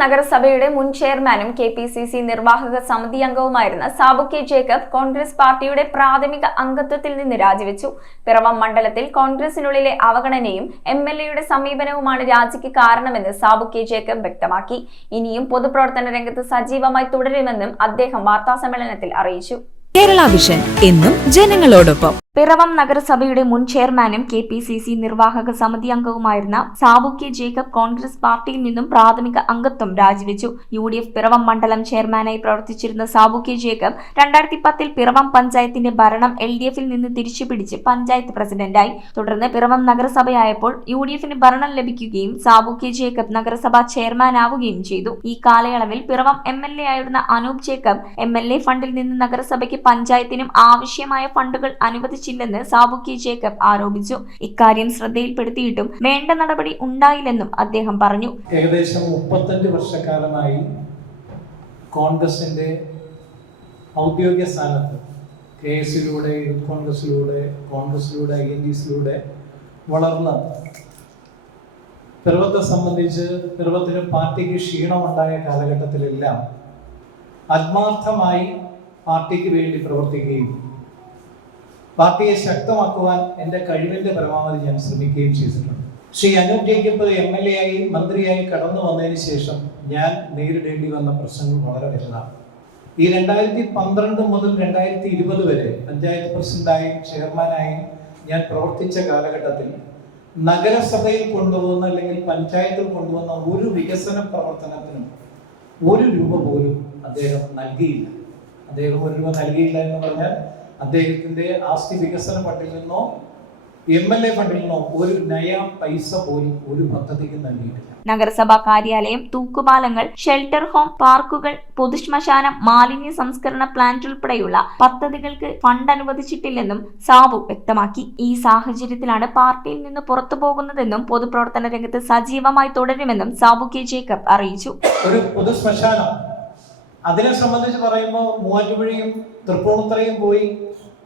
നഗരസഭയുടെ മുൻ ചെയർമാനും കെ പി സി സി നിർവാഹക സമിതി അംഗവുമായിരുന്ന സാബു കെ ജേക്കബ് കോൺഗ്രസ് പാർട്ടിയുടെ പ്രാഥമിക അംഗത്വത്തിൽ നിന്ന് രാജിവെച്ചു. പിറവം മണ്ഡലത്തിൽ കോൺഗ്രസിനുള്ളിലെ അവഗണനയും എം എൽ എയുടെ സമീപനവുമാണ് രാജിക്ക് കാരണമെന്ന് സാബു കെ ജേക്കബ് വ്യക്തമാക്കി. ഇനിയും പൊതുപ്രവർത്തന രംഗത്ത് സജീവമായി തുടരുമെന്നും അദ്ദേഹം വാർത്താസമ്മേളനത്തിൽ അറിയിച്ചു. കേരള വിഷൻ എന്നും ജനങ്ങളോടൊപ്പം. പിറവം നഗരസഭയുടെ മുൻ ചെയർമാനും കെ പി സി സി നിർവാഹക സമിതി അംഗവുമായിരുന്ന സാബു കെ ജേക്കബ് കോൺഗ്രസ് പാർട്ടിയിൽ നിന്നും പ്രാഥമിക അംഗത്വം രാജിവെച്ചു. യു ഡി എഫ് പിറവം മണ്ഡലം ചെയർമാനായി പ്രവർത്തിച്ചിരുന്ന സാബു കെ ജേക്കബ് രണ്ടായിരത്തി പത്തിൽ പിറവം പഞ്ചായത്തിന്റെ ഭരണം എൽ ഡി എഫിൽ നിന്ന് തിരിച്ചുപിടിച്ച് പഞ്ചായത്ത് പ്രസിഡന്റായി. തുടർന്ന് പിറവം നഗരസഭയായപ്പോൾ യു ഡി എഫിന് ഭരണം ലഭിക്കുകയും സാബു കെ ജേക്കബ് നഗരസഭാ ചെയർമാനാവുകയും ചെയ്തു. ഈ കാലയളവിൽ പിറവം എം എൽ എ ആയിരുന്ന Anoop Jacob M L A ഫണ്ടിൽ നിന്ന് നഗരസഭയ്ക്ക് പഞ്ചായത്തിനും ആവശ്യമായ ഫണ്ടുകൾ അനുവദിച്ചില്ലെന്ന് സാബു കെ ജേക്കബ് ആരോപിച്ചു. ഇക്കാര്യം ശ്രദ്ധയിൽപ്പെടുത്തിയിട്ടും വേണ്ട നടപടി ഉണ്ടായില്ലെന്നും അദ്ദേഹം പറഞ്ഞു. ഏകദേശം മുപ്പത്തഞ്ച് വർഷക്കാലമായി കോൺഗ്രസിന്റെ ഔദ്യോഗിക സ്ഥാനത്ത് കെ എസിലൂടെ യൂത്ത് കോൺഗ്രസിലൂടെ കോൺഗ്രസിലൂടെ ഐ എൻ ഡി സിലൂടെ വളർന്ന് പിറവത്തെ സംബന്ധിച്ച് പിറവത്തിന് പാർട്ടിക്ക് ക്ഷീണമുണ്ടായ കാലഘട്ടത്തിലെല്ലാം ആത്മാർത്ഥമായി പാർട്ടിക്ക് വേണ്ടി പ്രവർത്തിക്കുകയും പാർട്ടിയെ ശക്തമാക്കുവാൻ എന്റെ കഴിവിന്റെ പരമാവധി ഞാൻ ശ്രമിക്കുകയും ചെയ്തിട്ടുണ്ട്. Shri Anoop Jacob M L A ആയി മന്ത്രിയായി കടന്നു വന്നതിന് ശേഷം ഞാൻ നേരിടേണ്ടി വന്ന പ്രശ്നങ്ങൾ വളരെ വലുതാണ്. ഈ രണ്ടായിരത്തി പന്ത്രണ്ട് മുതൽ രണ്ടായിരത്തി ഇരുപത് വരെ പഞ്ചായത്ത് പ്രസിഡന്റായും ചെയർമാനായും ഞാൻ പ്രവർത്തിച്ച കാലഘട്ടത്തിൽ നഗരസഭയിൽ കൊണ്ടുപോകുന്ന അല്ലെങ്കിൽ പഞ്ചായത്തിൽ കൊണ്ടുവന്ന ഒരു വികസന പ്രവർത്തനത്തിനും ഒരു രൂപ പോലും അദ്ദേഹം നൽകിയില്ല. അദ്ദേഹം ഒരു രൂപ നൽകിയില്ല എന്ന് പറഞ്ഞാൽ അദ്ദേഹത്തിന്റെ ആസ്തി വികസന ഫണ്ടിൽ നിന്നോ എം എൽ എ ഫണ്ടിൽ നിന്നോ ഒരു നയ പൈസ പോലും ഒരു പദ്ധതിക്ക് നൽകിയിട്ടില്ല. നഗരസഭാ കാര്യാലയം തൂക്കുപാലങ്ങൾ ഷെൽട്ടർ ഹോം പാർക്കുകൾ പൊതുശ്മശാനം മാലിന്യ സംസ്കരണ പ്ലാന്റ് ഉൾപ്പെടെയുള്ള പദ്ധതികൾക്ക് ഫണ്ട് അനുവദിച്ചിട്ടില്ലെന്നും സാബു വ്യക്തമാക്കി. ഈ സാഹചര്യത്തിലാണ് പാർട്ടിയിൽ നിന്ന് പുറത്തു പോകുന്നതെന്നും പൊതുപ്രവർത്തന രംഗത്ത് സജീവമായി തുടരുമെന്നും സാബു കെ ജേക്കബ് അറിയിച്ചു. ഒരു പൊതു ശ്മശാനം അതിനെ സംബന്ധിച്ച് പറയുമ്പോൾ മൂവാറ്റുപുഴയും തൃപ്പൂണിത്തറയും പോയി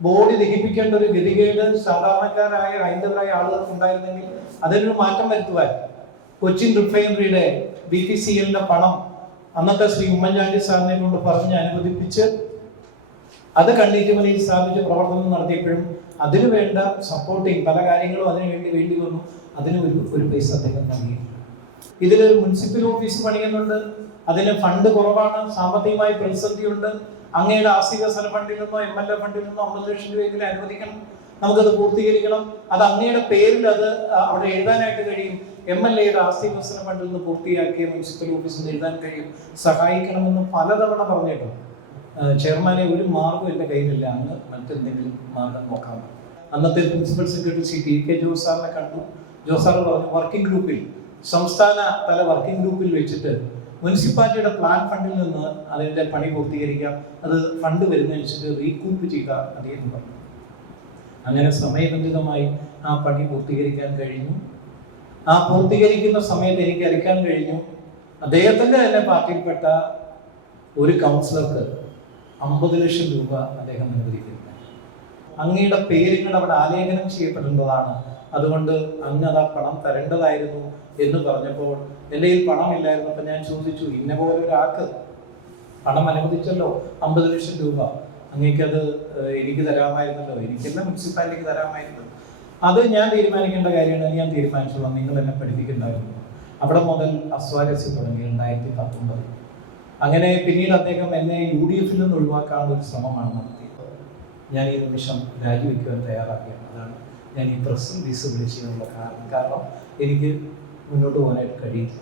ബോഡി ദഹിപ്പിക്കേണ്ട ഒരു ഗതികേട് സാധാരണക്കാരായ ഹൈന്ദവരായ ആളുകൾക്ക് ഉണ്ടായിരുന്നെങ്കിൽ അതിനൊരു മാറ്റം വരുത്തുവാൻ കൊച്ചിൻ റിഫൈനറിയുടെ ബി പി സി എല്ലിന്റെ പണം അന്നത്തെ ശ്രീ ഉമ്മൻചാണ്ടി സാറിനെ കൊണ്ട് പറഞ്ഞ് അനുവദിപ്പിച്ച് അത് കണ്ണീറ്റുമലയിൽ സ്ഥാപിച്ച് പ്രവർത്തനം നടത്തിയപ്പോഴും അതിനു വേണ്ട സപ്പോർട്ടിങ് പല കാര്യങ്ങളും അതിനു വേണ്ടി വേണ്ടി വന്നു. അതിന് ഒരു ഒരു പൈസ അദ്ദേഹം നൽകിയില്ല ഇതിലൊരു മുനിസിപ്പൽ ഓഫീസ് പണിയുന്നുണ്ട്. അതിന് ഫണ്ട് കുറവാണ്. സാമ്പത്തികമായി പ്രതിസന്ധിയുണ്ട്. അങ്ങയുടെ ആസ്തിക സ്ഥല ഫണ്ടിൽ നിന്നോ എം എൽ എ ഫണ്ടിൽ നിന്നോ അമ്പത് ലക്ഷം രൂപയെങ്കിലും അനുവദിക്കണം. നമുക്കത് പൂർത്തീകരിക്കണം. അത് അങ്ങയുടെ പേരിൽ അത് അവിടെ എഴുതാനായിട്ട് കഴിയും. എം എൽ എയുടെ ആസ്തി വികസന ഫണ്ടിൽ നിന്ന് പൂർത്തിയാക്കിയ മുനിസിപ്പൽ ഓഫീസിൽ എഴുതാൻ കഴിയും. സഹായിക്കണമെന്ന് പലതവണ പറഞ്ഞിട്ടുണ്ട്. ചെയർമാനെ ഒരു മാർഗം എന്റെ കയ്യിലില്ല. അന്ന് മറ്റെന്തെങ്കിലും മാർഗം നോക്കാം. അന്നത്തെ principal secretary C T K Jose സാറിനെ കണ്ടു. ജോസ് സാർ പറഞ്ഞു വർക്കിംഗ് ഗ്രൂപ്പിൽ സംസ്ഥാന തല വർക്കിംഗ് ഗ്രൂപ്പിൽ വെച്ചിട്ട് മുനിസിപ്പാലിറ്റിയുടെ പ്ലാൻ ഫണ്ടിൽ നിന്ന് അതിന്റെ പണി പൂർത്തീകരിക്കാം. അത് ഫണ്ട് വരുന്നതനുസരിച്ച് റീകൂപ്പ് ചെയ്യുക അദ്ദേഹം പറഞ്ഞു. അങ്ങനെ സമയബന്ധിതമായി ആ പണി പൂർത്തീകരിക്കാൻ കഴിഞ്ഞു. ആ പൂർത്തീകരിക്കുന്ന സമയത്ത് എനിക്ക് അറിയിക്കാൻ കഴിഞ്ഞു. അദ്ദേഹത്തിന്റെ തന്നെ പാർട്ടിയിൽപ്പെട്ട ഒരു കൗൺസിലർക്ക് അമ്പത് ലക്ഷം രൂപ അദ്ദേഹം അനുവദിക്കുന്നു. അങ്ങയുടെ പേരുകൾ അവിടെ ആലേഖനം ചെയ്യപ്പെടേണ്ടതാണ് അതുകൊണ്ട് അങ്ങ് അത് ആ പണം തരേണ്ടതായിരുന്നു എന്ന് പറഞ്ഞപ്പോൾ എന്റെ കയ്യിൽ പണമില്ലായിരുന്നു അപ്പം ഞാൻ ചോദിച്ചു ഇന്ന പോലെ ഒരാൾക്ക് പണം അനുവദിച്ചല്ലോ? അമ്പത് ലക്ഷം രൂപ. അങ്ങേക്കത് എനിക്ക് തരാമായിരുന്നല്ലോ. എനിക്കല്ല മുനിസിപ്പാലിറ്റിക്ക് തരാമായിരുന്നു. അത് ഞാൻ തീരുമാനിക്കേണ്ട കാര്യമാണ്. ഞാൻ തീരുമാനിച്ചോളാം. നിങ്ങൾ എന്നെ പഠിപ്പിക്കണ്ടായിരുന്നു. അവിടെ മുതൽ അസ്വാരസ്യം തുടങ്ങി രണ്ടായിരത്തി പത്തൊമ്പത്. അങ്ങനെ പിന്നീട് അദ്ദേഹം എന്നെ യു ഡി എഫിൽ നിന്ന് ഒഴിവാക്കാനുള്ള ഒരു ശ്രമമാണ് നടത്തിയത്. ഞാൻ ഈ നിമിഷം രാജിവെക്കുവാൻ തയ്യാറാക്കിയാണ് അതാണ് ഞാൻ ഈ പ്രസ് റിലീസ് വിളിച്ചതിനുള്ള കാരണം. കാരണം എനിക്ക് മുന്നോട്ട് പോകാനായിട്ട് കഴിയില്ല.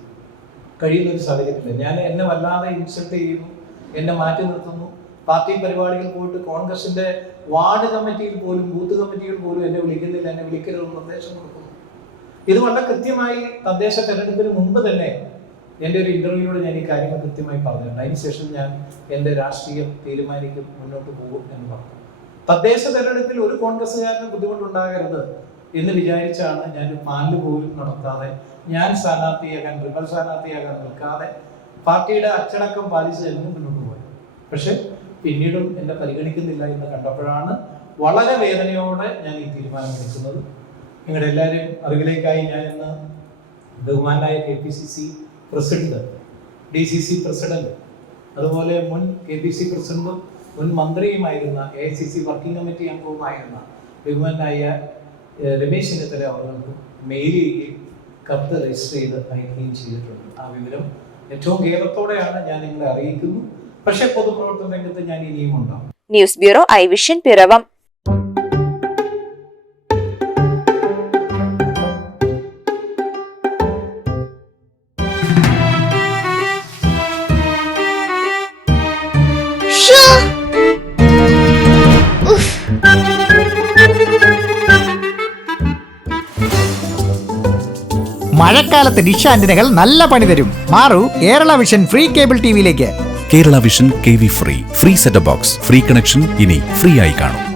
കഴിയുന്ന ഒരു സാഹചര്യത്തില്ല ഞാൻ എന്നെ വല്ലാതെ ഇൻസൾട്ട് ചെയ്യുന്നു എന്നെ മാറ്റി നിർത്തുന്നു. പാർട്ടി പരിപാടികൾ പോയിട്ട് കോൺഗ്രസിന്റെ വാർഡ് കമ്മിറ്റിയിൽ പോലും ബൂത്ത് കമ്മിറ്റിയിൽ പോലും എന്നെ വിളിക്കുന്നില്ല എന്നെ വിളിക്കരുതെന്ന് നിർദ്ദേശം കൊടുക്കുന്നു. ഇത് വളരെ കൃത്യമായി തദ്ദേശ തെരഞ്ഞെടുപ്പിന് മുമ്പ് തന്നെ എന്റെ ഒരു ഇന്റർവ്യൂവിലൂടെ ഞാൻ ഈ കാര്യങ്ങൾ കൃത്യമായി പറഞ്ഞിട്ടുണ്ട്. അതിനുശേഷം ഞാൻ എന്റെ രാഷ്ട്രീയം തീരുമാനിക്കും മുന്നോട്ട് പോകും എന്ന് പറഞ്ഞു. തദ്ദേശ തെരഞ്ഞെടുപ്പിൽ ഒരു കോൺഗ്രസ്സുകാരന് ബുദ്ധിമുട്ടുണ്ടാകരുത് എന്ന് വിചാരിച്ചാണ് ഞാൻ പാൽ പോലും നടത്താതെ ഞാൻ സ്ഥാനാർത്ഥിയാകാൻ റിബൽ സ്ഥാനാർത്ഥിയാകാൻ നിൽക്കാതെ പാർട്ടിയുടെ അച്ചടക്കം പാലിച്ച് തന്നെ മുന്നോട്ട് പോയത്. പക്ഷെ പിന്നീടും എന്നെ പരിഗണിക്കുന്നില്ല എന്ന് കണ്ടപ്പോഴാണ് വളരെ വേദനയോടെ ഞാൻ ഈ തീരുമാനം എടുക്കുന്നത്. നിങ്ങളുടെ എല്ലാവരെയും അറിവിലേക്കായി ഞാൻ ഇന്ന് ബഹുമാനായ K P C C president D C C president അതുപോലെ മുൻ കെ പി സി പ്രസിഡന്റും മുൻ മന്ത്രിയുമായിരുന്ന A I C C working committee അംഗവുമായിരുന്ന ബഹുമാനായ രമേശ് ചെന്നിത്തല അവർക്ക് മെയിൽ ചെയ്യുകയും കത്ത് രജിസ്റ്റർ ചെയ്ത് അയക്കുകയും ചെയ്തിട്ടുണ്ട്. ആ വിവരം ഏറ്റവും ഖേദത്തോടെയാണ് ഞാൻ നിങ്ങളെ അറിയിക്കുന്നു. പക്ഷേ പൊതുപ്രവർത്തന രംഗത്ത് ഞാൻ ഇനിയും ഉണ്ടാവും. News bureau I vision Piravom. മഴക്കാലത്ത് ഡിഷ് ആന്റിനകൾ നല്ല പണി തരും. മാറൂ Kerala vision free cable ടിവിയിലേക്ക്. Kerala vision K V free. Free set box free connection ഇനി ഫ്രീ ആയി കാണും.